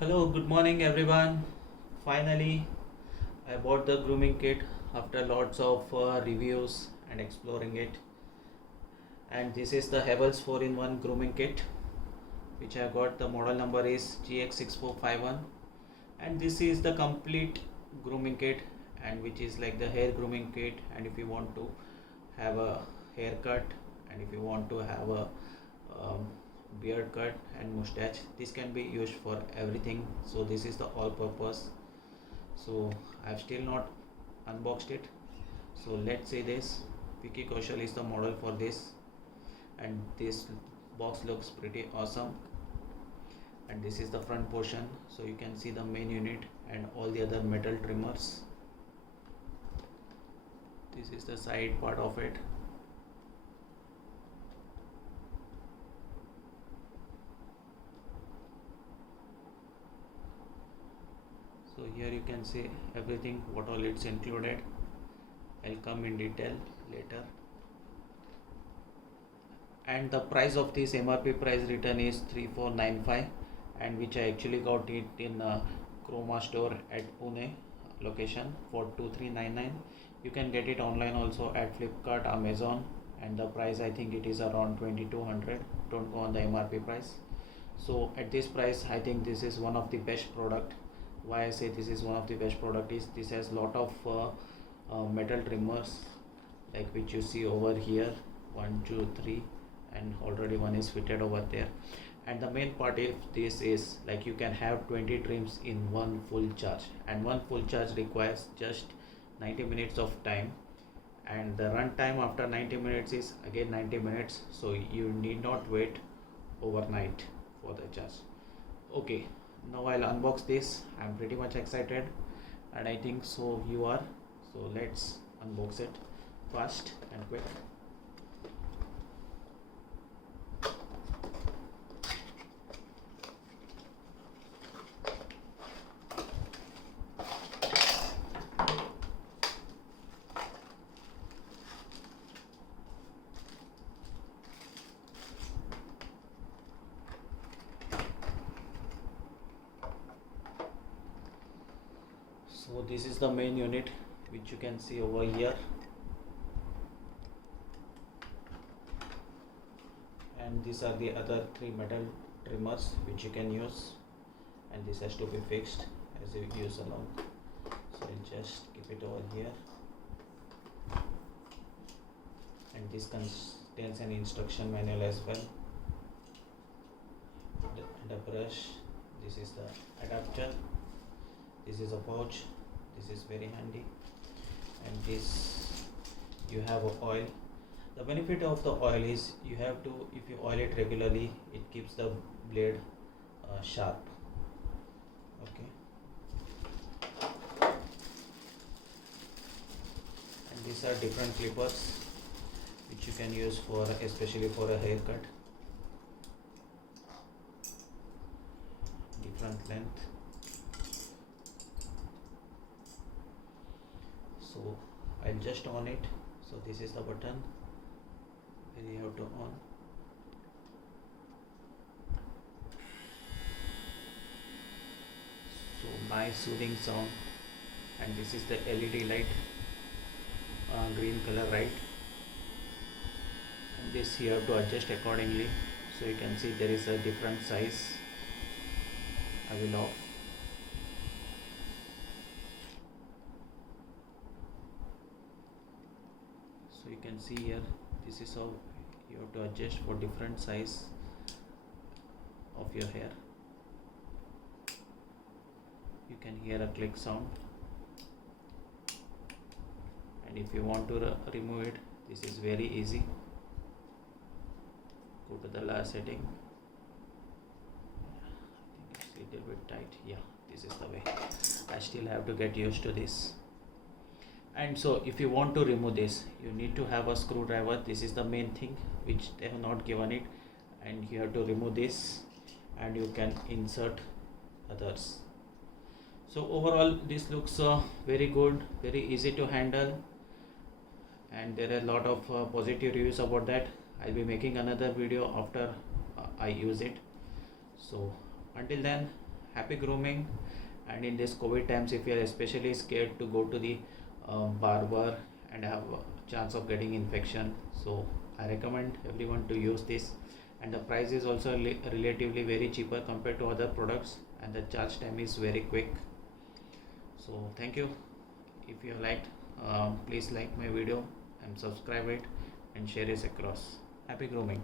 Hello, good morning everyone. Finally, I bought the grooming kit after lots of reviews and exploring it. And this is the Havells 4-in-1 grooming kit, which I got. The model number is GX6451. And this is the complete grooming kit, and which is like the hair grooming kit. And if you want to have a haircut, and if you want to have a um, beard cut and mustache, this can be used for everything. So this is the all purpose. So I've still not unboxed it. So let's say this Vicky Kaushal is the model for this, and this box looks pretty awesome. And this is the front portion, so you can see the main unit and all the other metal trimmers. This is the side part of it. So here you can see everything, what all it's included. I'll come in detail later. And the price of this MRP price written is 3495, and which I actually got it in Chroma store at Pune location for 2399. You can get it online also at Flipkart, Amazon, and the price I think it is around 2200. Don't go on the MRP price. So at this price I think this is one of the best product. Why I say this is one of the best product is this has lot of metal trimmers, like which you see over here, 1 2 3, and already one is fitted over there. And the main part of this is like you can have 20 trims in one full charge, and one full charge requires just 90 minutes of time, and the run time after 90 minutes is again 90 minutes, so you need not wait overnight for the charge. Okay, now I'll unbox this. I'm pretty much excited, and I think so you are. So let's unbox it fast and quick. So this is the main unit, which you can see over here, and these are the other three metal trimmers which you can use, and this has to be fixed as you use along. So I'll just keep it over here, and this contains an instruction manual as well, and a brush. This is the adapter, this is a pouch, this is very handy, and this you have a oil. The benefit of the oil is you have to, if you oil it regularly, it keeps the blade sharp. Okay, and these are different clippers which you can use for, especially for a haircut, different length. So I'll just on it. So this is the button where you have to on. So nice soothing sound, and this is the LED light, green color, right? And this you have to adjust accordingly. So you can see there is a different size. I will off. So you can see here, this is how you have to adjust for different size of your hair. You can hear a click sound, and if you want to remove it, this is very easy. Go to the last setting. I think it's a little bit tight. Yeah, this is the way. I still have to get used to this. And so if you want to remove this, you need to have a screwdriver. This is the main thing which they have not given it, and you have to remove this, and you can insert others. So overall this looks very good, very easy to handle, and there are a lot of positive reviews about that. I'll be making another video after I use it. So until then, happy grooming. And in this COVID times, if you are especially scared to go to the barber and have a chance of getting infection, so I recommend everyone to use this. And the price is also relatively very cheaper compared to other products, and the charge time is very quick. So thank you. If you liked, please like my video and subscribe it and share it across. Happy grooming.